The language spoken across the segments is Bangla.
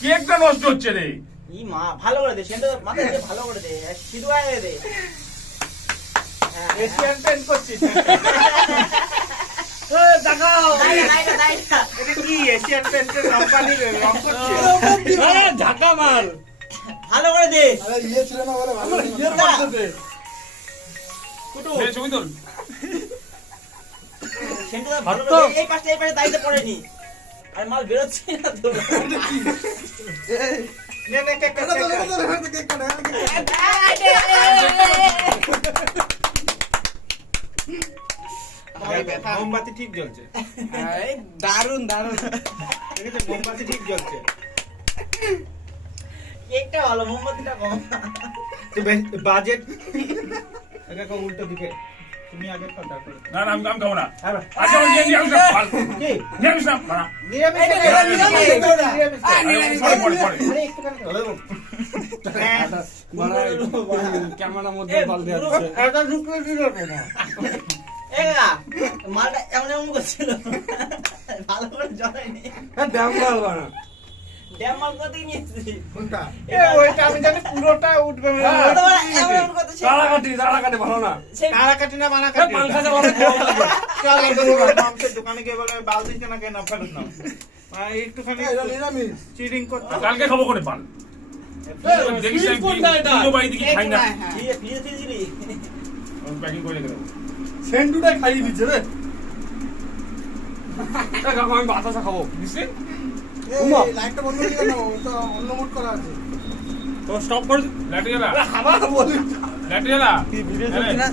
কেকটা নষ্ট হচ্ছে রে। ই মা ভালো করে দে, সেটা মাথায় দিয়ে ভালো করে দে, সিধু আয় দে। এশিয়ান পেন্ট করছিস? দেখাও এটা কি এশিয়ান পেন্টের কোম্পানির রং করছিস? ঢাকা মাল ভালো করে দে। আরে ইয়ে ছিল না বলে ভালো ছবি তোল। সেটা ভালো করে দে, এই পাশে দাইতে পড়েনি। আর মাল বেরোচ্ছে না তো। নে নে কেক কাট, কেক কাট। মোমবাতি ঠিক জ্বলছে। দারুন দারুন দেখেছো, মোমবাতি ঠিক জ্বলছে। কেকটা ভালো, মোমবাতিটা কম। বাজেট একা উল্টো দিকে, তুমি আগে কথা করো। না না আমি খাবো না। আচ্ছা নিয়ে নিয়ে আসো ভাল। কি নিয়ে আসো না। নিরামিষ পরে পরে। আরে একটুখানি ক্যামেরার মধ্যে পাল দেওয়া দিচ্ছে এটা ঢুকলে দিল না। এগা মালটা এমন এমন করছিল, ভালো করে জ্বলাইনি। ড্যাম মাল বানা ড্যাম মাল কোথায় নিয়েছি? কোনটা ওইটা আমি জানি পুরোটা উঠবে না। এমন এমন করতেছে। তারা কাটে ভালো না কারা কাটি না বানা কাটি। পাংখাতে ভালো মাংসের দোকানে গিয়ে বলে বাল দিচ্ছে না কেন, ফেরত নাও। একটুখানি এটা নিরামিষ চিটিং করতে। কালকে খাবো করে পান। দেখিস আমি পুরো বাড়ি দিকে খাই না। ফ্রিজে ফ্রিজলি প্যাকিং করে রেখে দেবো। সেন্টুটাই খাইয়ে দিচ্ছে রে আমি বাতাসা খাবো বুঝলি? এই লাইটটা বন্ধ করে দাও, তো অন্য মুড করা আছে। তো স্টপ করে লাইট জ্বালা। আবার বলি লাইট জ্বালা। কি ভিডিও চলছে না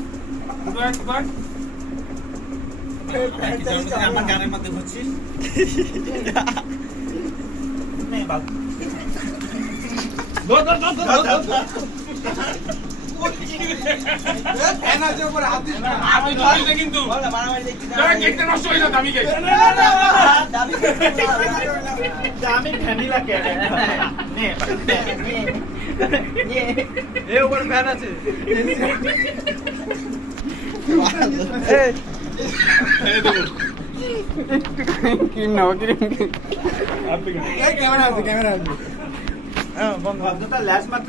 কোথায়? আমার গানের মধ্যে ঘুরছিস। নে বাল। ফ্যান আছে উপরে হাত দিস না। আমি ধরিস না কিন্তু। বল মারামারি দেখছি না। দাঁড়া কেকটা নষ্ট হয়ে যাবে আমি কেক। দাবি আমি ভ্যানিলা কেক। নে নিয়ে এ উপর ফ্যান আছে এই ক্যামেরা আছে, ক্যামেরা আছে। ভদ্রতা ল্যাস